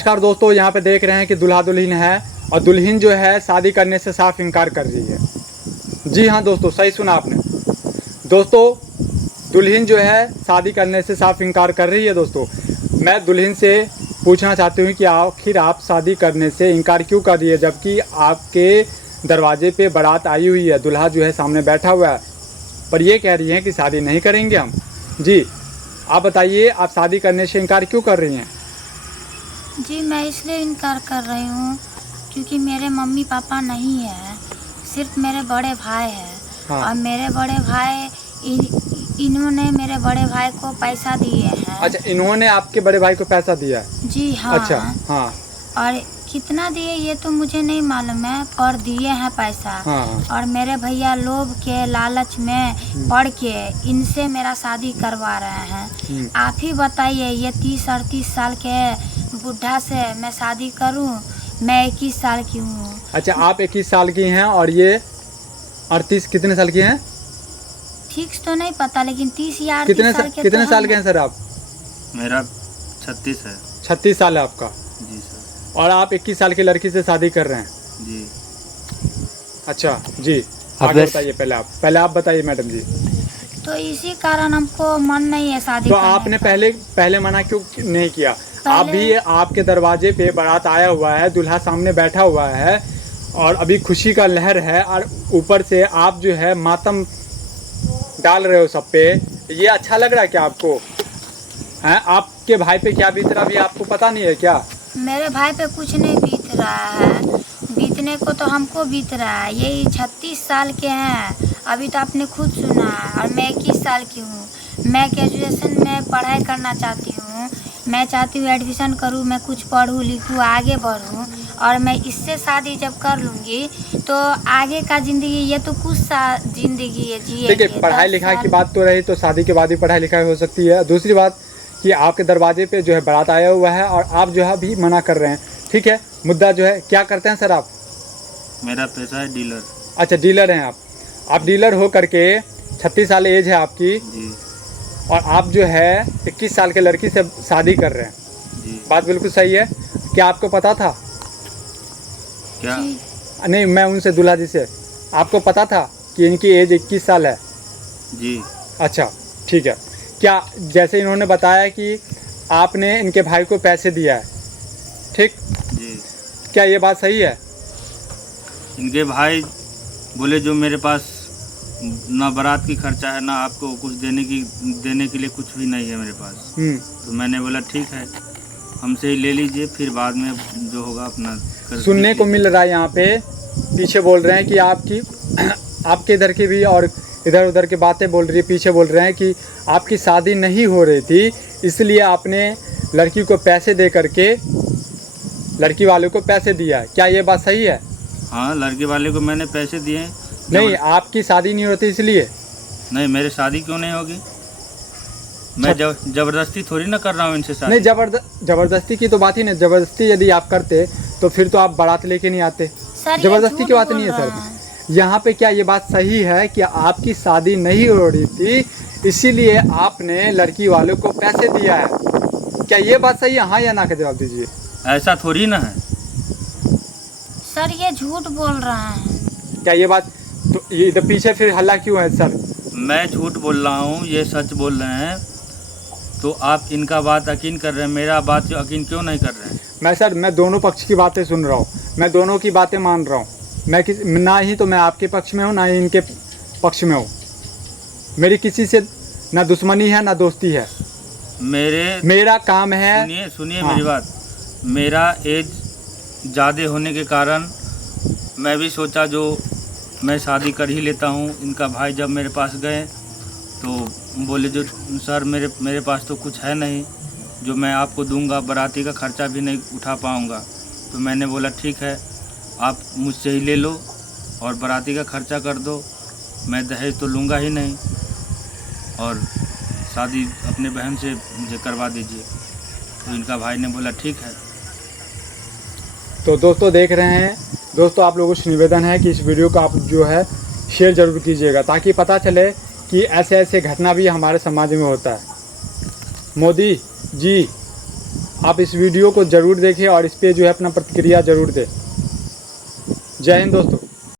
नमस्कार दोस्तों, यहाँ पे देख रहे हैं कि दूल्हा दुल्हन है और दुल्हन जो है शादी करने से साफ इनकार कर रही है। जी हाँ दोस्तों, सही सुना आपने। दोस्तों, दुल्हन जो है शादी करने से साफ इनकार कर रही है। दोस्तों, मैं दुल्हन से पूछना चाहती हूँ कि आखिर आप शादी करने से इनकार क्यों कर रही है, जबकि आपके दरवाजे पे बारात आई हुई है, दूल्हा जो है सामने बैठा हुआ है, पर ये कह रही हैं कि शादी नहीं करेंगे हम। जी, आप बताइए, आप शादी करने से इनकार क्यों कर रही हैं? जी, मैं इसलिए इनकार कर रही हूँ क्योंकि मेरे मम्मी पापा नहीं है, सिर्फ मेरे बड़े भाई हैं। हाँ। और मेरे बड़े भाई इन्होंने मेरे बड़े भाई को पैसा दिए हैं। अच्छा, इन्होंने आपके बड़े भाई को पैसा दिया है? जी हाँ। अच्छा, हाँ। और कितना दिए ये तो मुझे नहीं मालूम है, पर दिए हैं पैसा। हाँ। और मेरे भैया लोभ के लालच में पड़ के इनसे मेरा शादी करवा रहे हैं। आप ही बताइए, ये 30-38 साल के बुढ़ा से मैं शादी करूं? मैं 21 साल की हूँ। अच्छा, आप 21 साल की हैं और ये 38 कितने साल की हैं? ठीक तो नहीं पता, लेकिन 30 या 38 कितने साल के कितने तो साल हैं। के हैं सर आप? मेरा 36 है। 36 साल है आपका, जी सर। और आप 21 साल की लड़की से शादी कर रहे हैं? जी। अच्छा जी, आगे बताइए। पहले आप बताइए मैडम जी। तो इसी कारण हमको मन नहीं है शादी तो करने आपने का। पहले मना क्यों नहीं किया? आप भी, आपके दरवाजे पे बारात आया हुआ है, दूल्हा सामने बैठा हुआ है और अभी खुशी का लहर है, और ऊपर से आप जो है मातम डाल रहे हो सब पे। ये अच्छा लग रहा है क्या आपको? हैं, आपके भाई पे क्या बीत रहा, अभी आपको पता नहीं है क्या? मेरे भाई पे कुछ नहीं बीत रहा है, बीतने को तो हमको बीत रहा है। यही 36 साल के हैं, अभी तो आपने खुद सुना है, और मैं 21 साल की हूँ। मैं ग्रेजुएशन में पढ़ाई करना चाहती हूँ। मैं चाहती हूँ एडमिशन करूँ, मैं कुछ पढ़ूँ लिखूँ, आगे बढ़ूँ, और मैं इससे शादी जब कर लूँगी तो आगे का ज़िंदगी, ये तो कुछ ज़िंदगी है जिए। देखिए, पढ़ाई लिखाई की बात तो रही, तो शादी के बाद ही पढ़ाई लिखाई हो सकती है। दूसरी बात कि आपके दरवाजे पे जो है बारात आया हुआ है और आप जो है अभी मना कर रहे हैं। ठीक है, मुद्दा जो है, क्या करते हैं सर आप? मेरा पैसा है डीलर। अच्छा, डीलर हैं आप डीलर हो करके 36 साल एज है आपकी, जी। और आप जो है 21 साल के लड़की से शादी कर रहे हैं। जी। बात बिल्कुल सही है। क्या आपको पता था? क्या? नहीं, मैं उनसे, दूल्हा जी से, आपको पता था कि इनकी एज 21 साल है? जी। अच्छा, ठीक है। क्या, जैसे इन्होंने बताया कि आपने इनके भाई को पैसे दिया है, ठीक? जी। क्या ये बात सही है? इनके भाई बोले जो मेरे पास ना बारात की खर्चा है, ना आपको कुछ देने के लिए कुछ भी नहीं है मेरे पास। तो मैंने बोला ठीक है, हमसे ही ले लीजिए, फिर बाद में जो होगा अपना कर सुनने को लीजिए। मिल रहा है यहाँ पे, पीछे बोल रहे हैं कि आपके इधर की भी और इधर उधर की बातें बोल रही है, पीछे बोल रहे हैं कि आपकी शादी नहीं हो रही थी, इसलिए आपने लड़की को पैसे दे करके लड़की वाले को पैसे दिया है। क्या ये बात सही है? हाँ, लड़के वाले को मैंने पैसे दिए। नहीं, आपकी शादी नहीं होती इसलिए? नहीं, मेरी शादी क्यों नहीं होगी? मैं जबरदस्ती थोड़ी ना कर रहा हूँ इनसे शादी। नहीं, जबरदस्ती की तो बात ही नहीं। जबरदस्ती यदि आप करते तो फिर तो आप बारात लेके नहीं आते। जबरदस्ती की बात नहीं है सर। यहाँ पे क्या ये बात सही है कि आपकी शादी नहीं हो रही थी, इसीलिए आपने लड़की वालों को पैसे दिया है? क्या ये बात सही है? हाँ या ना का जवाब दीजिए। ऐसा थोड़ी ना है सर, ये झूठ बोल रहा है। क्या ये बात, तो ये इधर पीछे फिर हल्ला क्यों है सर? मैं झूठ बोल रहा हूँ, ये सच बोल रहे हैं, तो आप इनका बात यकीन कर रहे हैं, मेरा बात यकीन क्यों नहीं कर रहे हैं? मैं दोनों पक्ष की बातें सुन रहा हूँ, मैं दोनों की बातें मान रहा हूँ। ना ही तो मैं आपके पक्ष में हूँ, ना ही इनके पक्ष में हूँ। मेरी किसी से ना दुश्मनी है ना दोस्ती है। मेरा काम है। सुनिए हाँ। मेरी बात। मेरा एज ज़्यादा होने के कारण मैं भी सोचा जो मैं शादी कर ही लेता हूँ। इनका भाई जब मेरे पास गए तो बोले जो सर मेरे पास तो कुछ है नहीं जो मैं आपको दूंगा, बाराती का खर्चा भी नहीं उठा पाऊंगा। तो मैंने बोला ठीक है, आप मुझसे ही ले लो और बाराती का खर्चा कर दो, मैं दहेज तो लूँगा ही नहीं, और शादी अपने बहन से मुझे करवा दीजिए। तो इनका भाई ने बोला ठीक है। तो दोस्तों देख रहे हैं, दोस्तों आप लोगों से निवेदन है कि इस वीडियो को आप जो है शेयर ज़रूर कीजिएगा, ताकि पता चले कि ऐसे ऐसे घटना भी हमारे समाज में होता है। मोदी जी, आप इस वीडियो को ज़रूर देखें और इस पे जो है अपना प्रतिक्रिया ज़रूर दें। जय हिंद दोस्तों।